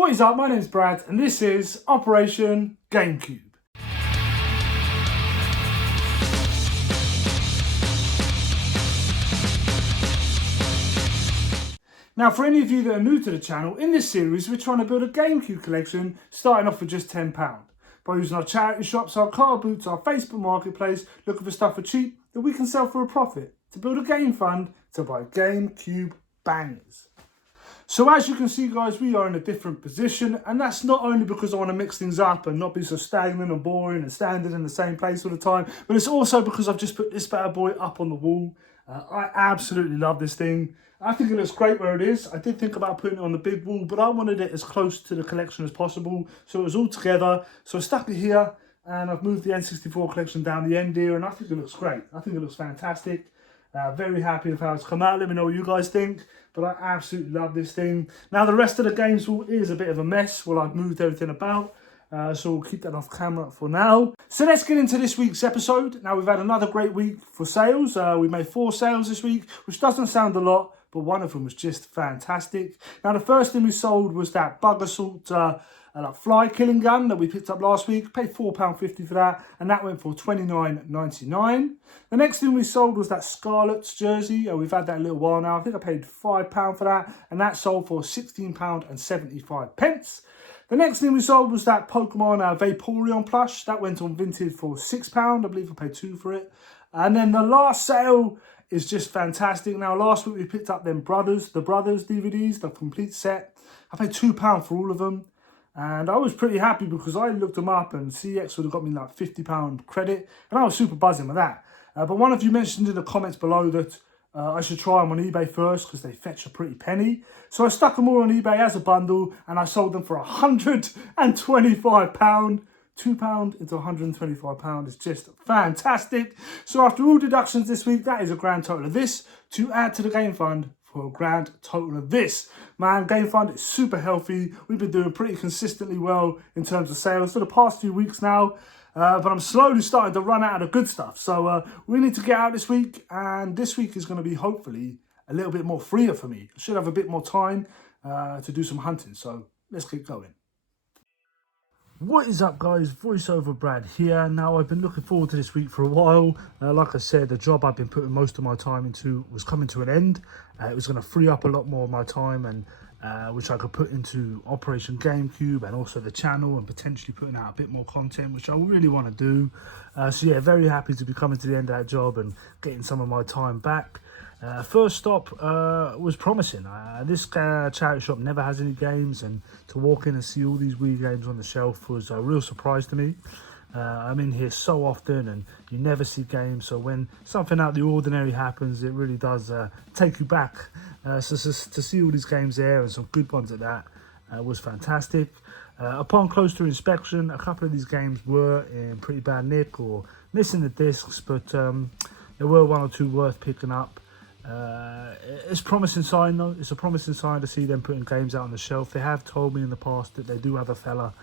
What is up? My name's Brad and this is Operation GameCube. Now, for any of you that are new to the channel, in this series we're trying to build a GameCube collection starting off with just £10. By using our charity shops, our car boots, our Facebook marketplace, looking for stuff for cheap that we can sell for a profit to build a game fund to buy GameCube bangers. So as you can see guys, we are in a different position, and that's not only because I want to mix things up and not be so stagnant and boring and standing in the same place all the time, but it's also because I've just put this bad boy up on the wall. I absolutely love this thing. I think it looks great where it is. I did think about putting it on the big wall, but I wanted it as close to the collection as possible, so it was all together. So I stuck it here, and I've moved the N64 collection down the end here, and I think it looks great. I think it looks fantastic. Very happy with how it's come out. Let me know what you guys think, but I absolutely love this thing. Now the rest of the games is a bit of a mess. Well, I've moved everything about, so we'll keep that off camera for now. So let's get into this week's episode. Now we've had another great week for sales. We made 4 sales this week, which doesn't sound a lot, but one of them was just fantastic. Now the first thing we sold was that Bug Assault fly killing gun that we picked up last week. Paid £4.50 for that, and that went for $29.99. The next thing we sold was that Scarlet's jersey. We've had that a little while now. I think I paid £5 for that, and that sold for £16.75. The next thing we sold was that Pokemon Vaporeon plush. That went on Vinted for £6. I believe I paid £2 for it. And then the last sale is just fantastic. Now last week we picked up them the Brothers DVDs, the complete set. I paid £2 for all of them. And I was pretty happy because I looked them up and CX would have got me like £50 credit. And I was super buzzing with that. But one of you mentioned in the comments below that I should try them on eBay first because they fetch a pretty penny. So I stuck them all on eBay as a bundle and I sold them for £125. £2 into £125 is just fantastic. So after all deductions this week, that is a grand total of this to add to the game fund for a grand total of this. Man, game fund is super healthy. We've been doing pretty consistently well in terms of sales for the past few weeks now. But I'm slowly starting to run out of the good stuff. So we need to get out this week. And this week is going to be hopefully a little bit more freer for me. I should have a bit more time to do some hunting. So let's keep going. What is up guys, voiceover Brad here. Now I've been looking forward to this week for a while. Like I said, the job I've been putting most of my time into was coming to an end. It was going to free up a lot more of my time, and which I could put into Operation GameCube and also the channel, and potentially putting out a bit more content, which I really want to do. So yeah, very happy to be coming to the end of that job and getting some of my time back. First stop was promising. This charity shop never has any games, and to walk in and see all these Wii games on the shelf was a real surprise to me. I'm in here so often and you never see games, so when something out of the ordinary happens, it really does take you back. So to see all these games there, and some good ones at that, was fantastic. Upon closer inspection, a couple of these games were in pretty bad nick or missing the discs, but there were 1 or 2 worth picking up. It's a promising sign though. It's a promising sign to see them putting games out on the shelf. They have told me in the past that they do have a fella,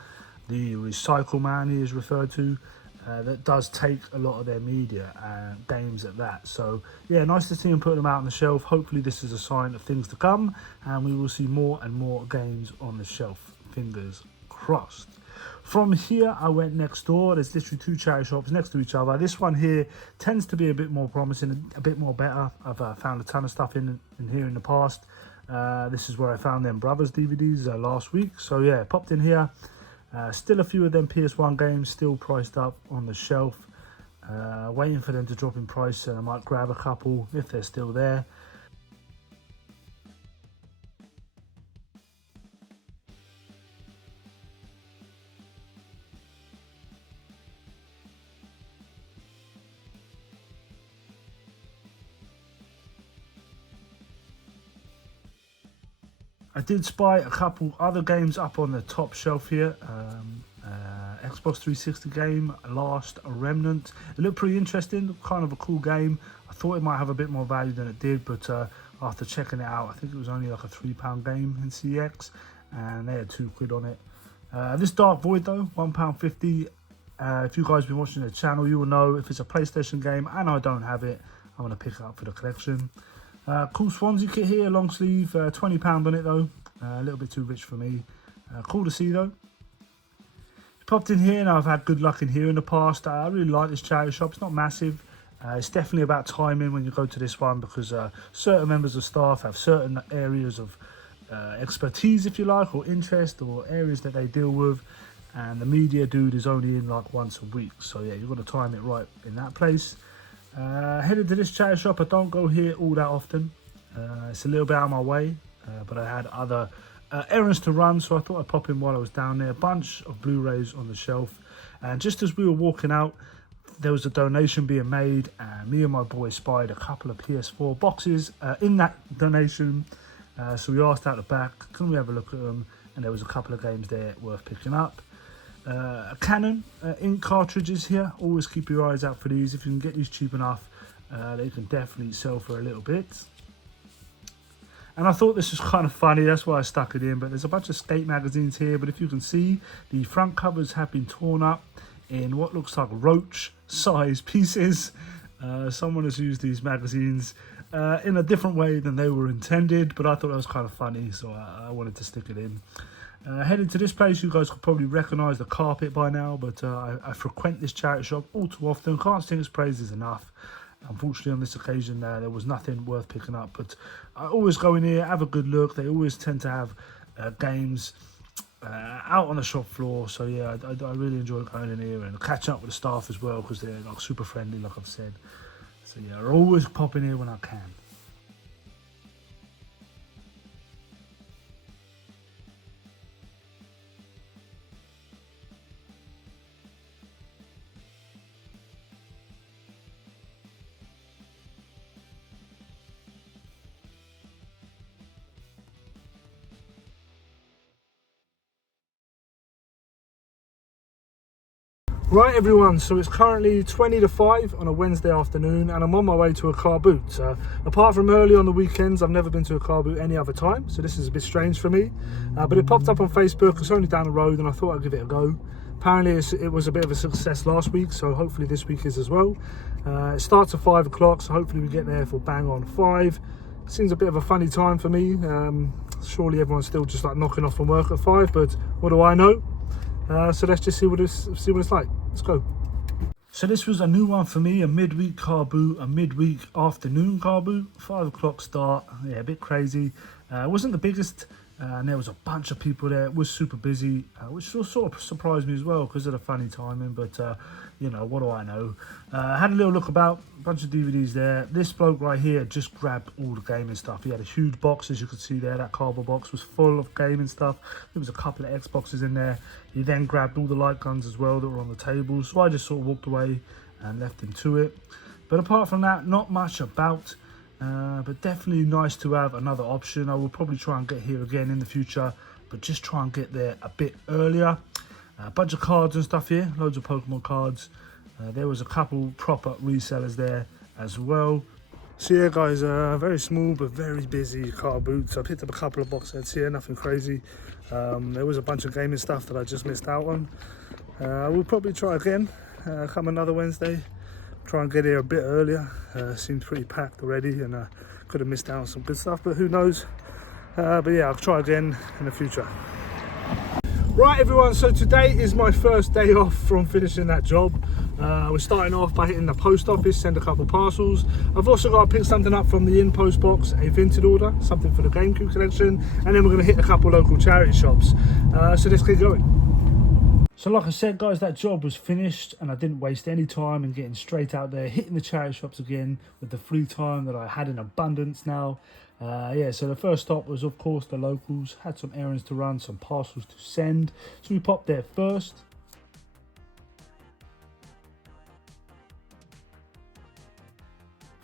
the Recycle Man he is referred to, that does take a lot of their media and games at that. So yeah, nice to see them putting them out on the shelf. Hopefully this is a sign of things to come, and we will see more and more games on the shelf. Fingers crossed. From here, I went next door. There's literally 2 charity shops next to each other. This one here tends to be a bit more promising, a bit more better. I've found a ton of stuff in here in the past. This is where I found them Brothers DVDs last week. So yeah, popped in here. Still a few of them PS1 games still priced up on the shelf. Waiting for them to drop in price, and I might grab a couple if they're still there. I did spy a couple other games up on the top shelf here. Xbox 360 game, Last Remnant. It looked pretty interesting, kind of a cool game. I thought it might have a bit more value than it did, but after checking it out, I think it was only like a £3 game in CX, and they had £2 on it. This Dark Void though, £1.50. If you guys have been watching the channel, you will know if it's a PlayStation game and I don't have it, I'm going to pick it up for the collection. Cool Swansea kit here, long sleeve, £20 on it though. A little bit too rich for me. Cool to see though. Popped in here, and I've had good luck in here in the past. I really like this charity shop. It's not massive. It's definitely about timing when you go to this one, because certain members of staff have certain areas of expertise, if you like, or interest, or areas that they deal with, and the media dude is only in like once a week. So yeah, you've got to time it right in that place. Headed to this charity shop. I don't go here all that often. It's a little bit out of my way, but I had other errands to run, so I thought I'd pop in while I was down there. A bunch of Blu-rays on the shelf, and just as we were walking out, there was a donation being made, and me and my boy spied a couple of PS4 boxes in that donation. So we asked out the back, can we have a look at them? And there was a couple of games there worth picking up. A Canon ink cartridges here. Always keep your eyes out for these. If you can get these cheap enough, they can definitely sell for a little bit. And I thought this was kind of funny, that's why I stuck it in. But there's a bunch of skate magazines here, but if you can see, the front covers have been torn up in what looks like roach size pieces. Someone has used these magazines in a different way than they were intended, but I thought that was kind of funny, so I wanted to stick it in. Heading to this place, you guys could probably recognise the carpet by now, but I frequent this charity shop all too often. Can't sing its praises enough. Unfortunately, on this occasion, there was nothing worth picking up, but I always go in here, have a good look. They always tend to have games out on the shop floor, so yeah, I really enjoy going in here and catching up with the staff as well, because they're like super friendly, like I've said. So yeah, I always pop in here when I can. Right everyone, so it's currently 20 to 5 on a Wednesday afternoon, and I'm on my way to a car boot. Apart from early on the weekends, I've never been to a car boot any other time, so this is a bit strange for me. But it popped up on Facebook, it's only down the road, and I thought I'd give it a go. Apparently it was a bit of a success last week, so hopefully this week is as well. It starts at 5 o'clock, so hopefully we get there for bang on 5. Seems a bit of a funny time for me. Surely everyone's still just like knocking off from work at 5, but what do I know? So let's just see what it's like. Let's go. So this was a new one for me, a midweek car boot, a midweek afternoon car boot, 5 o'clock start. Yeah, a bit crazy. It wasn't the biggest, and there was a bunch of people there. It was super busy, which sort of surprised me as well because of the funny timing, but you know, what do I know? Had a little look about, a bunch of DVDs there. This bloke right here just grabbed all the gaming stuff. He had a huge box, as you could see there. That cardboard box was full of gaming stuff. There was a couple of Xboxes in there. He then grabbed all the light guns as well that were on the table. So I just sort of walked away and left him to it. But apart from that, not much about. But definitely nice to have another option. I will probably try and get here again in the future, but just try and get there a bit earlier. A bunch of cards and stuff here, loads of Pokemon cards. There was a couple proper resellers there as well. So yeah guys, very small but very busy car boots. I picked up a couple of box sets here, nothing crazy. There was a bunch of gaming stuff that I just missed out on. We'll probably try again, come another Wednesday. Try and get here a bit earlier. Seems pretty packed already, and could have missed out on some good stuff, but who knows. But yeah, I'll try again in the future. Right everyone, so today is my first day off from finishing that job. We're starting off by hitting the post office, send a couple parcels. I've also got to pick something up from the in-post box, a vintage order, something for the GameCube collection, and then we're going to hit a couple local charity shops. So let's get going. So like I said guys, that job was finished and I didn't waste any time in getting straight out there, hitting the charity shops again with the free time that I had in abundance now. Yeah, so the first stop was of course the locals. Had some errands to run, some parcels to send. So we popped there first.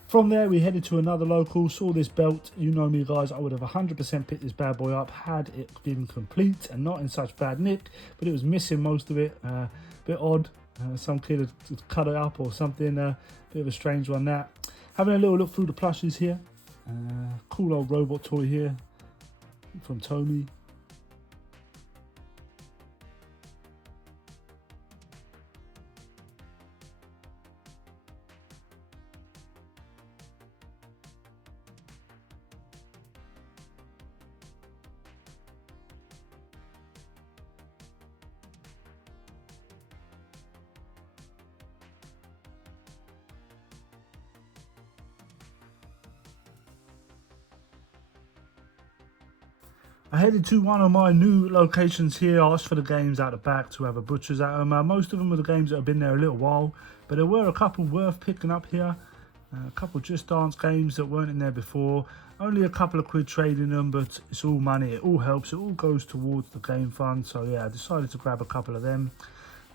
From there we headed to another local, saw this belt. You know me guys, I would have 100% picked this bad boy up had it been complete and not in such bad nick, but it was missing most of it. Bit odd, some kid had cut it up or something, bit of a strange one that. Having a little look through the plushies here. Cool old robot toy here from Tommy. I headed to one of my new locations here. I asked for the games out the back to have a butcher's at them. Most of them were the games that have been there a little while, but there were a couple worth picking up here. A couple Just Dance games that weren't in there before. Only a couple of quid trading them, but it's all money. It all helps. It all goes towards the game fund. So yeah, I decided to grab a couple of them.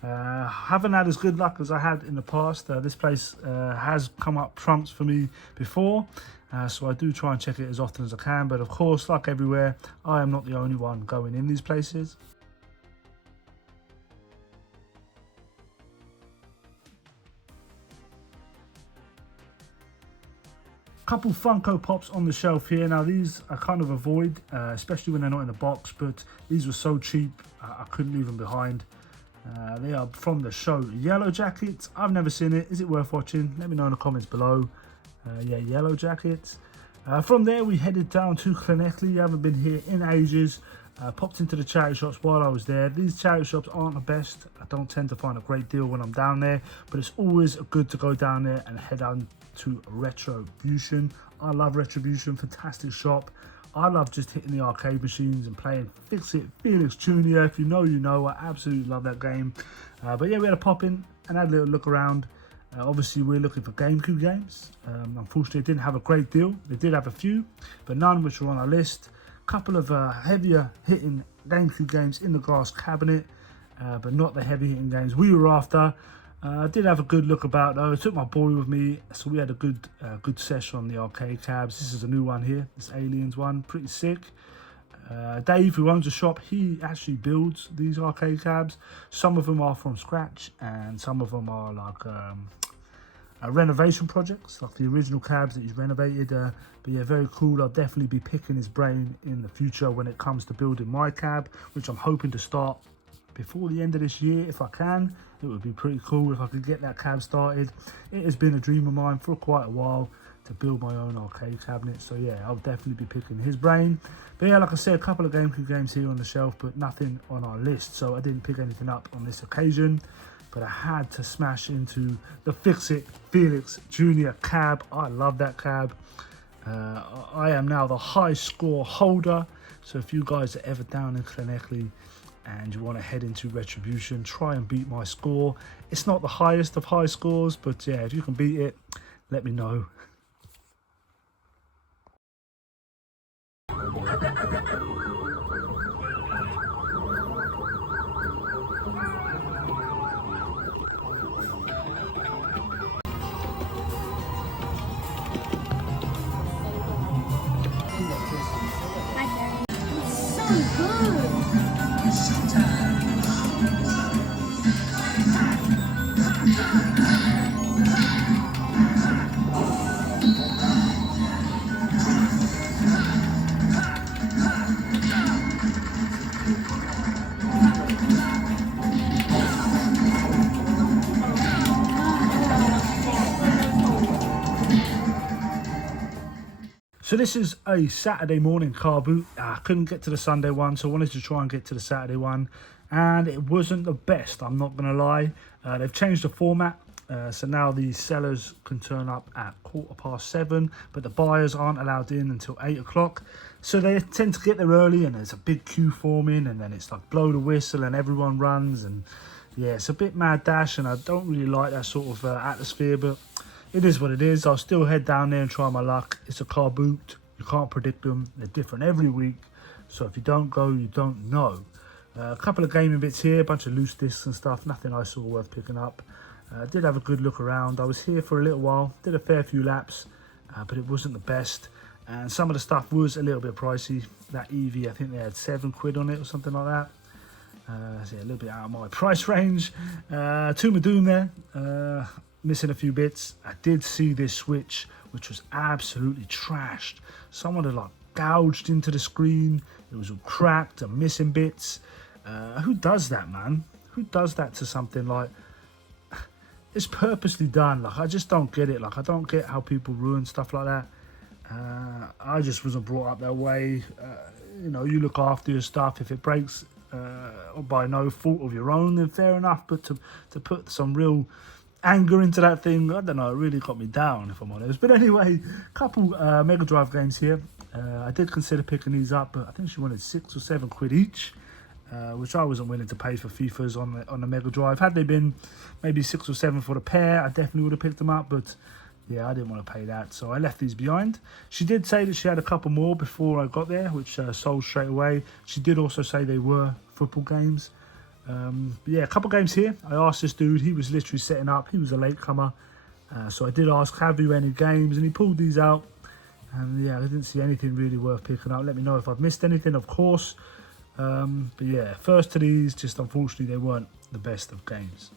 Haven't had as good luck as I had in the past. This place has come up trumps for me before. So I do try and check it as often as I can. But of course, like everywhere, I am not the only one going in these places. Couple Funko Pops on the shelf here. Now these I kind of avoid, especially when they're not in a box, but these were so cheap I couldn't leave them behind. They are from the show Yellow Jackets. I've never seen it. Is it worth watching? Let me know in the comments below. Yeah, Yellow Jackets. From there we headed down to Llanelli. Haven't been here in ages. Popped into the charity shops while I was there. These charity shops aren't the best. I don't tend to find a great deal when I'm down there, but it's always good to go down there and head on to Retribution. I love Retribution, fantastic shop. I love just hitting the arcade machines and playing Fix It Felix Jr. If you know, you know. I absolutely love that game. But yeah, we had a pop in and had a little look around. Obviously, we're looking for GameCube games. Unfortunately, it didn't have a great deal. They did have a few, but none which were on our list. Couple of heavier hitting GameCube games in the glass cabinet, but not the heavy hitting games we were after. I did have a good look about though. I took my boy with me, so we had a good session on the arcade cabs. This is a new one here, this Aliens one, pretty sick. Dave, who owns a shop, he actually builds these arcade cabs. Some of them are from scratch, and some of them are like renovation projects, like the original cabs that he's renovated. But yeah, very cool. I'll definitely be picking his brain in the future when it comes to building my cab, which I'm hoping to start before the end of this year if I can. It would be pretty cool if I could get that cab started. It has been a dream of mine for quite a while to build my own arcade cabinet, so yeah, I'll definitely be picking his brain. But yeah, like I said, a couple of GameCube games here on the shelf, but nothing on our list, so I didn't pick anything up on this occasion. But I had to smash into the Fix It Felix Jr. cab. I love that cab. I am now the high score holder, so if you guys are ever down in Llanelli and you want to head into Retribution, try and beat my score. It's not the highest of high scores, but yeah, if you can beat it, let me know. So this is a Saturday morning car boot. I couldn't get to the Sunday one, so I wanted to try and get to the Saturday one, and it wasn't the best, I'm not going to lie. They've changed the format, so now the sellers can turn up at 7:15, but the buyers aren't allowed in until 8 o'clock. So they tend to get there early, and there's a big queue forming, and then it's like blow the whistle and everyone runs, and yeah, it's a bit mad dash, and I don't really like that sort of atmosphere, but it is what it is. I'll still head down there and try my luck. It's a car boot. You can't predict them. They're different every week. So if you don't go, you don't know. A couple of gaming bits here, a bunch of loose discs and stuff. Nothing I saw worth picking up. Did have a good look around. I was here for a little while. Did a fair few laps, but it wasn't the best. And some of the stuff was a little bit pricey. That Eevee, I think they had 7 quid on it or something like that. So yeah, a little bit out of my price range. Tomb of Doom there. Missing a few bits. I did see this Switch, which was absolutely trashed. Someone had like gouged into the screen. It was all cracked and missing bits. Who does that, man? Who does that to something like? It's purposely done. Like, I just don't get it. Like, I don't get how people ruin stuff like that. I just wasn't brought up that way. You know, you look after your stuff. If it breaks by no fault of your own, then fair enough. But to put some real anger into that thing, I don't know, it really got me down, if I'm honest. But anyway, couple Mega Drive games here. I did consider picking these up, but I think she wanted £6 or £7 each, which I wasn't willing to pay for FIFAs on the Mega Drive. Had they been maybe 6 or 7 for the pair, I definitely would have picked them up, but yeah, I didn't want to pay that, so I left these behind. She did say that she had a couple more before I got there, which sold straight away. She did also say they were football games. But yeah, a couple games here. I asked this dude, he was literally setting up. He was a latecomer. So I did ask, have you any games? And he pulled these out. And yeah, I didn't see anything really worth picking up. Let me know if I've missed anything, of course. But yeah, first to these, just unfortunately they weren't the best of games.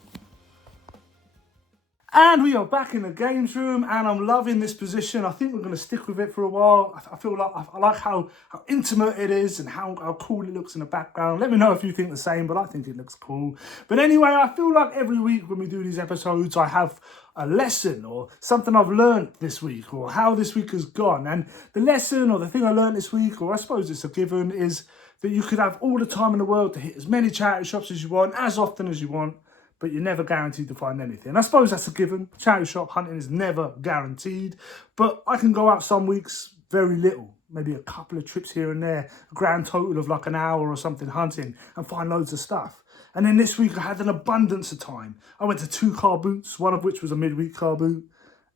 And we are back in the games room, and I'm loving this position. I think we're going to stick with it for a while. I feel like I like how intimate it is and how cool it looks in the background. Let me know if you think the same, but I think it looks cool. But anyway, I feel like every week when we do these episodes, I have a lesson or something I've learned this week or how this week has gone. And the lesson or the thing I learned this week, or I suppose it's a given, is that you could have all the time in the world to hit as many charity shops as you want, as often as you want, but you're never guaranteed to find anything. I suppose that's a given. Charity shop hunting is never guaranteed, but I can go out some weeks very little, maybe a couple of trips here and there, a grand total of like an hour or something hunting and find loads of stuff. And then this week I had an abundance of time. I went to 2 car boots, one of which was a midweek car boot,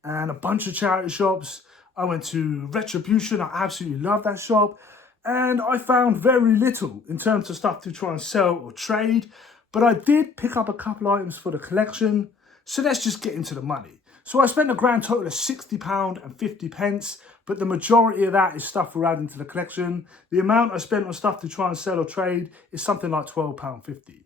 and a bunch of charity shops. I went to Retribution. I absolutely love that shop. And I found very little in terms of stuff to try and sell or trade. But I did pick up a couple items for the collection, so let's just get into the money. So I spent a grand total of £60 and 50p, but the majority of that is stuff we're adding to the collection. The amount I spent on stuff to try and sell or trade is something like £12.50.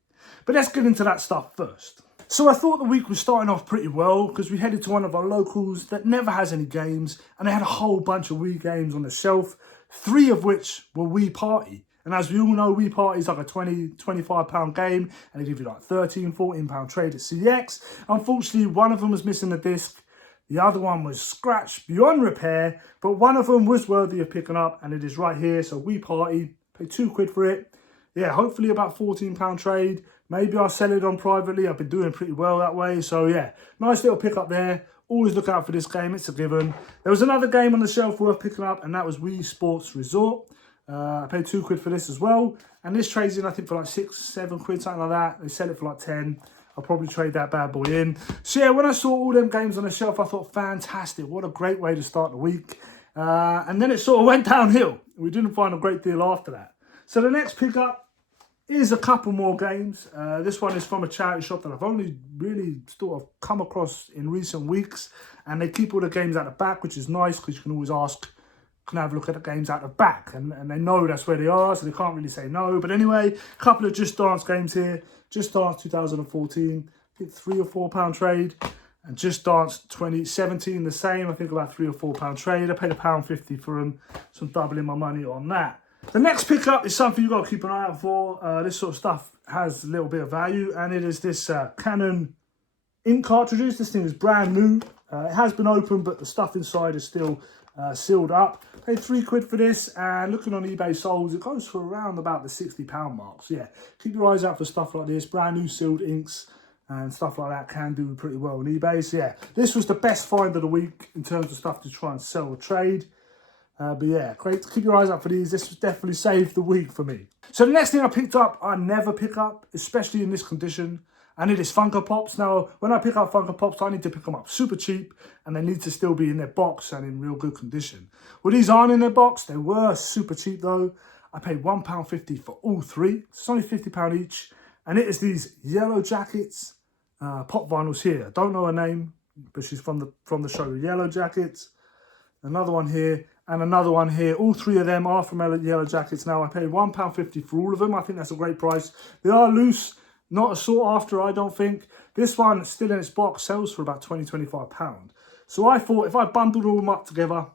But let's get into that stuff first. So I thought the week was starting off pretty well because we headed to one of our locals that never has any games, and they had a whole bunch of Wii games on the shelf, 3 of which were Wii Party. And as we all know, Wii Party is like a £20, £25 game, and they give you like £13, £14 trade at CX. Unfortunately, one of them was missing a disc. The other one was scratched beyond repair, but one of them was worthy of picking up, and it is right here. So Wii Party, paid £2 for it. Yeah, hopefully about £14 trade. Maybe I'll sell it on privately. I've been doing pretty well that way. So yeah, nice little pick up there. Always look out for this game. It's a given. There was another game on the shelf worth picking up, and that was Wii Sports Resort. I paid £2 for this as well. And this trades in, I think, for like £6, £7, something like that. They sell it for like 10. I'll probably trade that bad boy in. So yeah, when I saw all them games on the shelf, I thought, fantastic. What a great way to start the week. And then it sort of went downhill. We didn't find a great deal after that. So the next pickup is a couple more games. This one is from a charity shop that I've only really sort of come across in recent weeks. And they keep all the games at the back, which is nice because you can always ask, can I have a look at the games at the back? And they know that's where they are, so they can't really say no. But anyway, a couple of Just Dance games here. Just Dance 2014, I think £3 or £4 trade. And Just Dance 2017, the same, I think about £3 or £4 trade. I paid £1.50 for them, so I'm doubling my money on that. The next pickup is something you've got to keep an eye out for. This sort of stuff has a little bit of value, and it is this Canon ink cartridges. This thing is brand new. It has been opened, but the stuff inside is still sealed up. Paid £3 for this, and looking on eBay solds, it goes for around about the £60 mark. So yeah, keep your eyes out for stuff like this. Brand new sealed inks and stuff like that can do pretty well on eBay. So yeah, this was the best find of the week in terms of stuff to try and sell or trade. But yeah, great. Keep your eyes out for these. This was definitely saved the week for me. So the next thing I picked up, I never pick up, especially in this condition. And it is Funko Pops. Now, when I pick up Funko Pops, I need to pick them up super cheap, and they need to still be in their box and in real good condition. Well, these aren't in their box. They were super cheap though. I paid £1.50 for all 3. It's only £50 each. And it is these Yellow Jackets pop vinyls here. I don't know her name, but she's from the show Yellow Jackets. Another one here. And another one here. All 3 of them are from Yellow Jackets. Now, I paid £1.50 for all of them. I think that's a great price. They are loose. Not a sought after, I don't think. This one, still in its box, sells for about £20, £25. So I thought if I bundled all them up together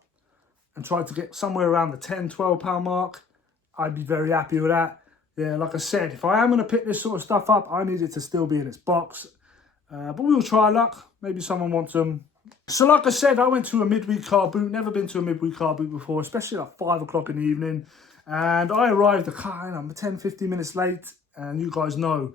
and tried to get somewhere around the £10, £12 mark, I'd be very happy with that. Yeah, like I said, if I am going to pick this sort of stuff up, I need it to still be in its box. But we'll try luck. Maybe someone wants them. So like I said, I went to a midweek car boot. Never been to a midweek car boot before, especially like 5 o'clock in the evening. And I arrived, I'm 10, 15 minutes late. And you guys know,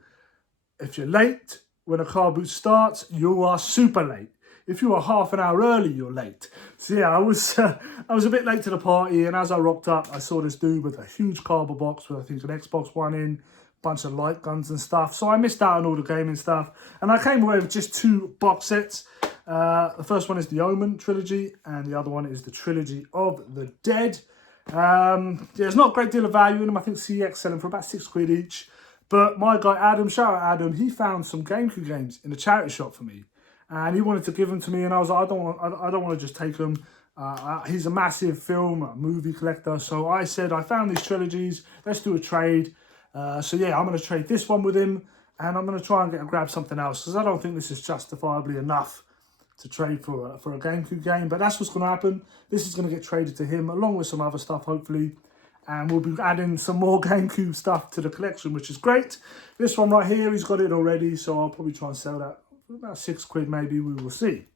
if you're late when a car boot starts, you are super late. if you are half an hour early, you're late. So yeah, I was a bit late to the party, and as I rocked up, I saw this dude with a huge cardboard box with I think an Xbox One in, bunch of light guns and stuff. So I missed out on all the gaming stuff, and I came away with just 2 box sets. The first one is the Omen trilogy, and the other one is the Trilogy of the Dead. There's not a great deal of value in them. I think CX selling for about £6 each. But my guy Adam, shout out Adam, he found some GameCube games in a charity shop for me, and he wanted to give them to me, and I was like, I don't want to just take them. He's a massive movie collector, so I said I found these trilogies. Let's do a trade. So yeah, I'm going to trade this one with him, and I'm going to try and grab something else, because I don't think this is justifiably enough to trade for a GameCube game. But that's what's going to happen. This is going to get traded to him along with some other stuff, hopefully. And we'll be adding some more GameCube stuff to the collection, which is great. This one right here, he's got it already, so I'll probably try and sell that for about £6 maybe, we will see.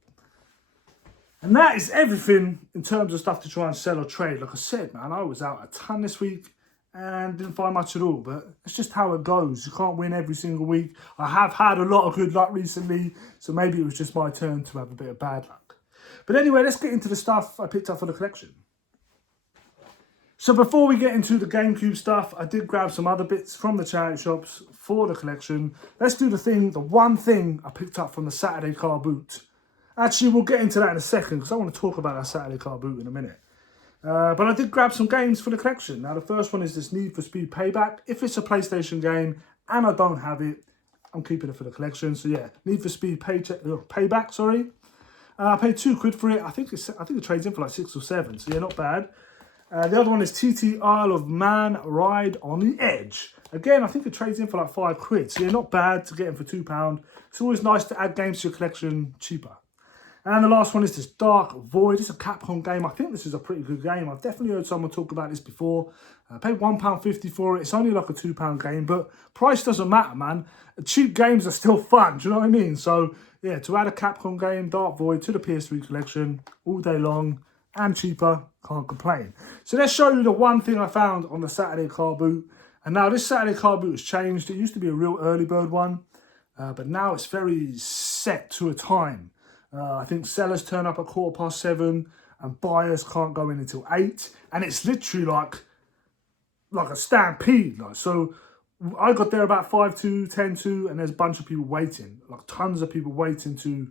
And that is everything in terms of stuff to try and sell or trade. Like I said, man, I was out a ton this week and didn't find much at all, but it's just how it goes. You can't win every single week. I have had a lot of good luck recently, so maybe it was just my turn to have a bit of bad luck. But anyway, let's get into the stuff I picked up for the collection. So before we get into the GameCube stuff, I did grab some other bits from the charity shops for the collection. Let's do the one thing I picked up from the Saturday car boot. Actually, we'll get into that in a second, because I want to talk about that Saturday car boot in a minute. But I did grab some games for the collection. Now, the first one is this Need for Speed Payback. If it's a PlayStation game and I don't have it, I'm keeping it for the collection. So yeah, Need for Speed Payback, sorry. I paid £2 for it. I think it trades in for like 6 or 7, so yeah, not bad. The other one is TT Isle of Man Ride on the Edge. Again, I think it trades in for like £5, so yeah, not bad to get in for £2. It's always nice to add games to your collection cheaper. And the last one is this Dark Void. It's a Capcom game. I think this is a pretty good game. I've definitely heard someone talk about this before. I paid £1.50 for it. It's only like a £2 game, but price doesn't matter, man. Cheap games are still fun, do you know what I mean? So yeah, to add a Capcom game, Dark Void, to the PS3 collection all day long and cheaper, can't complain. So let's show you the one thing I found on the Saturday car boot. And now this Saturday car boot has changed. It used to be a real early bird one, but now it's very set to a time. I think sellers turn up at 7:15 and buyers can't go in until 8. And it's literally like a stampede. So I got there about 5:02, 10:02, and there's a bunch of people waiting, like tons of people waiting to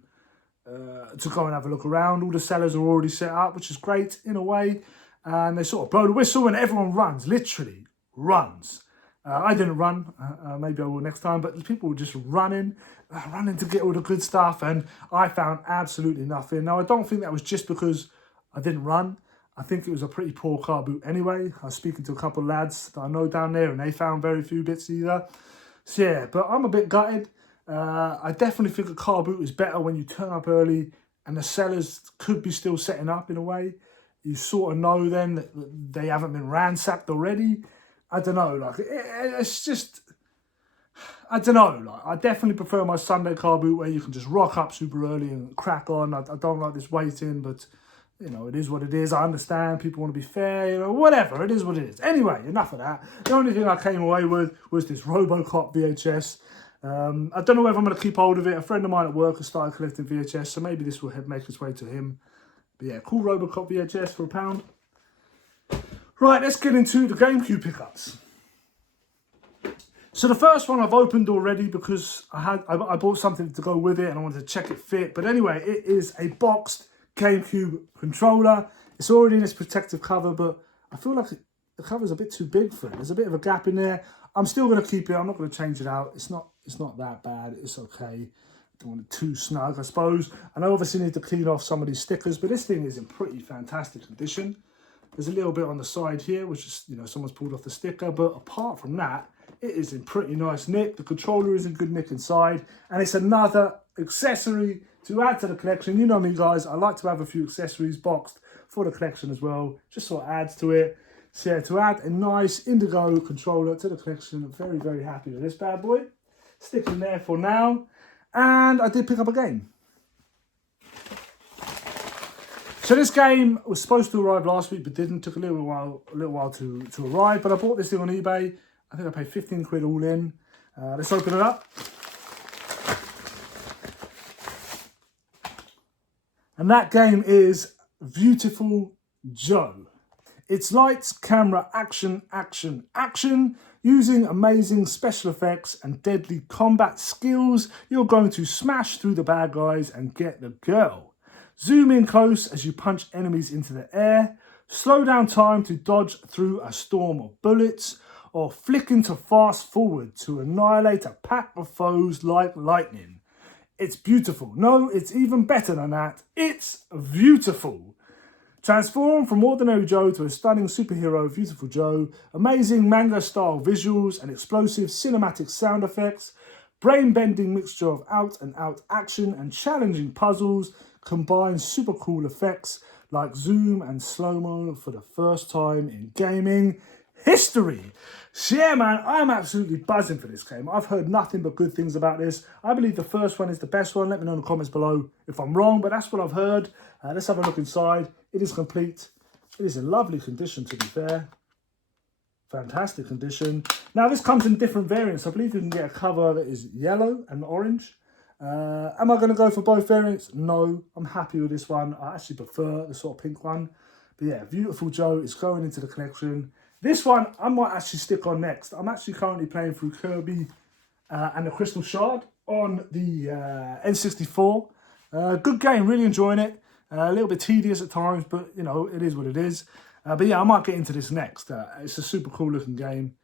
go and have a look around. All the sellers are already set up, which is great in a way. And they sort of blow the whistle and everyone runs, literally runs. I didn't run, maybe I will next time, but people were just running to get all the good stuff, and I found absolutely nothing. Now, I don't think that was just because I didn't run. I think it was a pretty poor car boot anyway. I was speaking to a couple of lads that I know down there, and they found very few bits either. So yeah, but I'm a bit gutted. I definitely think a car boot is better when you turn up early and the sellers could be still setting up in a way. You sort of know then that they haven't been ransacked already. I don't know, like, it's just, I don't know, like, I definitely prefer my Sunday car boot where you can just rock up super early and crack on. I don't like this waiting, but, you know, it is what it is. I understand people want to be fair, you know, whatever, it is what it is. Anyway, enough of that. The only thing I came away with was this RoboCop VHS. I don't know whether I'm going to keep hold of it. A friend of mine at work has started collecting VHS, so maybe this will make its way to him. But yeah, cool RoboCop VHS for £1. Right, let's get into the GameCube pickups. So the first one I've opened already because I bought something to go with it and I wanted to check it fit. But anyway, it is a boxed GameCube controller. It's already in its protective cover, but I feel like the cover's a bit too big for it. There's a bit of a gap in there. I'm still going to keep it. I'm not going to change it out. It's not that bad. It's okay. Don't want it too snug, I suppose. And I obviously need to clean off some of these stickers, but this thing is in pretty fantastic condition. There's a little bit on the side here, which is, you know, someone's pulled off the sticker. But apart from that, it is in pretty nice nick. The controller is in good nick inside. And it's another accessory to add to the collection. You know me, guys. I like to have a few accessories boxed for the collection as well. Just sort of adds to it. So yeah, to add a nice indigo controller to the collection. I'm very, very happy with this bad boy. Stick in there for now. And I did pick up a game. So this game was supposed to arrive last week, but didn't. Took a little while to arrive. But I bought this thing on eBay. I think I paid 15 quid all in. Let's open it up. And that game is Beautiful Joe. It's lights, camera, action, action, action. Using amazing special effects and deadly combat skills, you're going to smash through the bad guys and get the girl. Zoom in close as you punch enemies into the air. Slow down time to dodge through a storm of bullets. Or flick into fast forward to annihilate a pack of foes like lightning. It's beautiful. No, it's even better than that. It's beautiful. Transform from ordinary Joe to a stunning superhero, Beautiful Joe. Amazing manga-style visuals and explosive cinematic sound effects. Brain-bending mixture of out-and-out action and challenging puzzles. Combine super cool effects like zoom and slow-mo for the first time in gaming history. So yeah, man, I'm absolutely buzzing for this game. I've heard nothing but good things about this. I believe the first one is the best one. Let me know in the comments below if I'm wrong, but that's what I've heard. Let's have a look inside. It is complete. It is in lovely condition, to be fair. Fantastic condition. Now, this comes in different variants. I believe you can get a cover that is yellow and orange. Am I going to go for both variants? No, I'm happy with this one. I actually prefer the sort of pink one. But yeah, Beautiful Joe is going into the collection. This one, I might actually stick on next. I'm actually currently playing through Kirby and the Crystal Shard on the N64. Good game, really enjoying it. A little bit tedious at times, but, you know, it is what it is. But yeah, I might get into this next. It's a super cool looking game.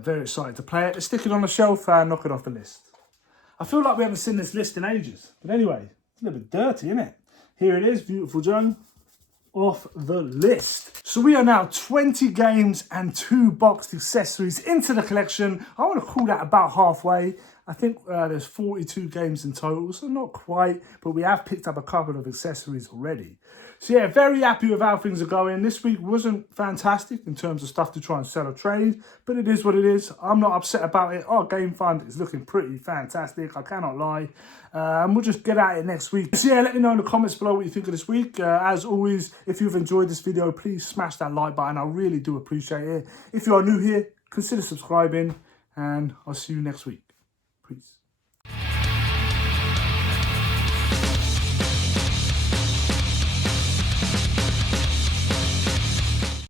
Very excited to play it. Let's stick it on the shelf and knock it off the list. I feel like we haven't seen this list in ages. But anyway, it's a little bit dirty, isn't it? Here it is, Beautiful Joe. Off the list. So we are now 20 games and 2 boxed accessories into the collection. I want to call that about halfway. I think there's 42 games in total, so not quite, but we have picked up a couple of accessories already. So yeah, very happy with how things are going. This week wasn't fantastic in terms of stuff to try and sell or trade, but it is what it is. I'm not upset about it. Our game fund is looking pretty fantastic, I cannot lie. And we'll just get at it next week. So yeah, let me know in the comments below what you think of this week. As always, if you've enjoyed this video, please smash that like button. I really do appreciate it. If you are new here, consider subscribing, and I'll see you next week. Peace.